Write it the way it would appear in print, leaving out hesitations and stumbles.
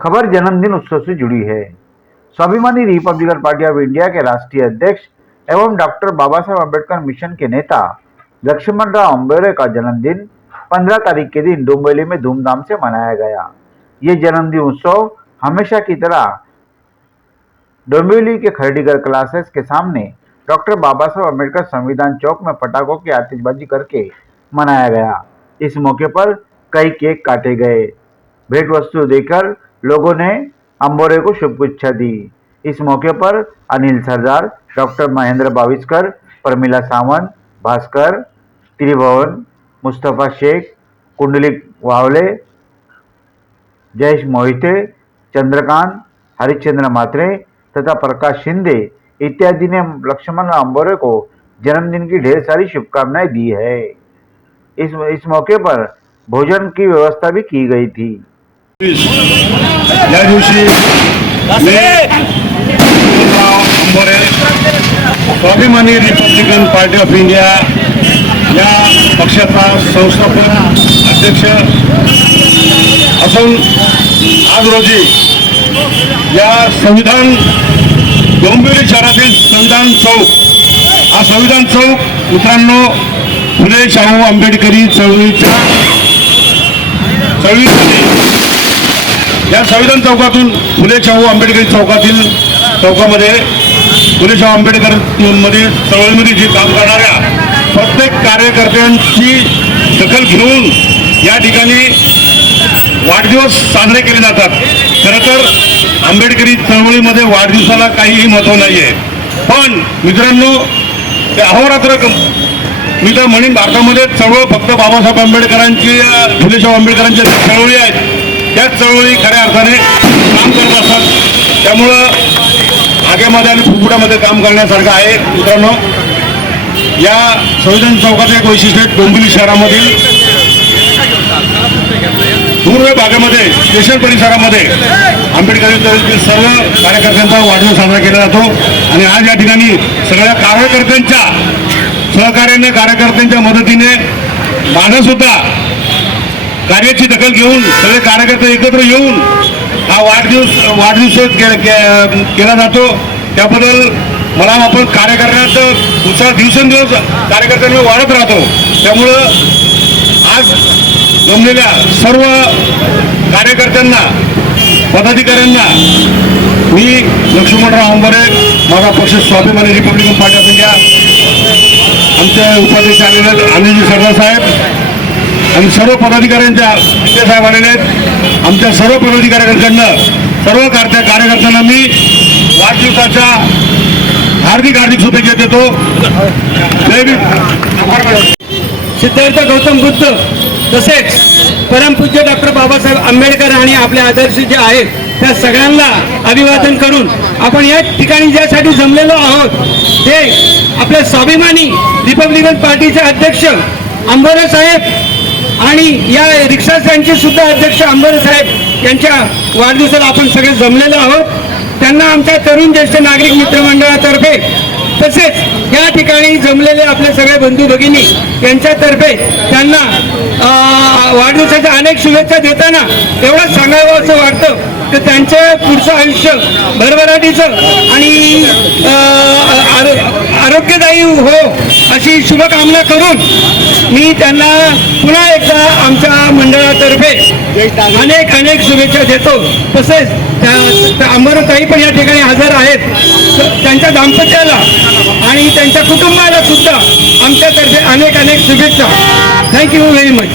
खबर जन्मदिन उत्सव से जुड़ी है। स्वाभिमानी रिपब्लिकन पार्टी ऑफ इंडिया के राष्ट्रीय अध्यक्ष एवं डॉक्टर बाबा साहब अम्बेडकर मिशन के नेता लक्ष्मण राव अम्बेरे का जन्मदिन 15 तारीख के दिन डोंबिवली में धूमधाम से मनाया गया। ये जन्मदिन उत्सव हमेशा की तरह डोंबिवली के खरडीगर क्लासेस के सामने डॉक्टर बाबा साहब अम्बेडकर संविधान चौक में पटाखों की आतिशबाजी करके मनाया गया। इस मौके पर कई केक काटे गए। भेंट वस्तु देकर लोगों ने अम्बोरे को शुभेच्छा दी। इस मौके पर अनिल सरदार, डॉक्टर महेंद्र बाविस्कर, प्रमिला सावंत, भास्कर, त्रिभुवन, मुस्तफा शेख, कुंडलिक वावले, जयेश मोहिते, चंद्रकांत, हरिश्चंद्र मात्रे तथा प्रकाश शिंदे इत्यादि ने लक्ष्मण अम्बोरे को जन्मदिन की ढेर सारी शुभकामनाएं दी है। इस मौके पर भोजन की व्यवस्था भी की गई थी। या दिवशी अम्बोरे स्वाभिमानी रिपब्लिकन पार्टी ऑफ इंडिया या पक्षाचा संस्थापक अध्यक्ष असून आज रोजी या संविधान डोंबिवली शहरातील संविधान चौक हा संविधान चौक मित्रांनो फुले शाहू आंबेडकरी चळवळीच्या या संविधान चौकातून फुले शाहू आंबेडकरी चौकामध्ये फुले शाहू आंबेडकर मध्ये चळवळीमध्ये जे काम करणाऱ्या प्रत्येक कार्यकर्त्यांची दखल घेऊन या ठिकाणी वाढदिवस साजरे केले जातात। खरं तर आंबेडकरी चळवळीमध्ये वाढदिवसाला काहीही महत्त्व नाही आहे, पण मित्रांनो ते अहोरात्र मी तर म्हणेन भारतामध्ये चळवळ फक्त बाबासाहेब आंबेडकरांची फुले शाहू आंबेडकरांच्या चळवळी आहेत त्याच चळवळी खऱ्या अर्थाने काम करत असतात। त्यामुळं आगेमध्ये आणि फुफुटामध्ये काम करण्यासारखं आहे। मित्रांनो या संविधान चौकाचं एक वैशिष्ट्य डोंबिवली शहरामधील पूर्व भागामध्ये स्टेशन परिसरामध्ये आंबेडकरी चळवळीतील सर्व कार्यकर्त्यांचा वाढदिवस साजरा केला जातो आणि आज या ठिकाणी सगळ्या कार्यकर्त्यांच्या सहकार्याने कार्यकर्त्यांच्या मदतीने माझा सुद्धा कार्याची दखल घेऊन सगळे कार्यकर्ते एकत्र येऊन हा वाढदिवस केला जातो। त्याबद्दल मला आपण कार्यकर्त्यांचा उत्साह दिवसेंदिवस कार्यकर्त्यांना वाढत राहतो। त्यामुळं आज जमलेल्या सर्व कार्यकर्त्यांना पदाधिकाऱ्यांना मी लक्ष्मणराव अम्बोरे माझा पक्ष स्वाभिमानी रिपब्लिकन पार्टी ऑफ इंडिया आमचे उपाध्यक्ष आलेले अनिल सरदार साहेब आणि सर्व पदाधिकाऱ्यांच्या साहेब आलेले आहेत। आमच्या सर्व पदाधिकाऱ्यांकडनं सर्व कार्यकर्त्यांना मी वाढदिवसाच्या हार्दिक शुभेच्छा देतो। सिद्धार्थ गौतम बुद्ध तसेच परमपूज्य डॉक्टर बाबासाहेब आंबेडकर आणि आपले आदर्श जे आहेत त्या सगळ्यांना अभिवादन करून आपण या ठिकाणी ज्यासाठी जमलेलो आहोत ते आपल्या स्वाभिमानी रिपब्लिकन पार्टीचे अध्यक्ष अम्बोरे साहेब आणि या रिक्षा स्टँडचे सुद्धा अध्यक्ष अम्बोरे साहेब यांच्या वाढदिवसाला आपण सगळे जमलेलो आहोत। त्यांना आमच्या तरुण ज्येष्ठ नागरिक मित्रमंडळातर्फे तसेच या ठिकाणी जमलेले आपले सगळे बंधू भगिनी यांच्यातर्फे त्यांना वाढदिवसाच्या अनेक शुभेच्छा देताना एवढंच सांगावं असं वाटतं की त्यांचं पुढचं आयुष्य भरभराटीचं आणि आरोग्यदायी हो अशी शुभकामना करून मी त्यांना पुन्हा एकदा आमच्या मंडळातर्फे अनेक शुभेच्छा देतो। तसेच अमरताई पण या ठिकाणी हजर आहेत। त्यांच्या दाम्पत्याला आणि त्यांच्या कुटुंबाला सुद्धा आमच्यातर्फे अनेक शुभेच्छा। Thank you very much.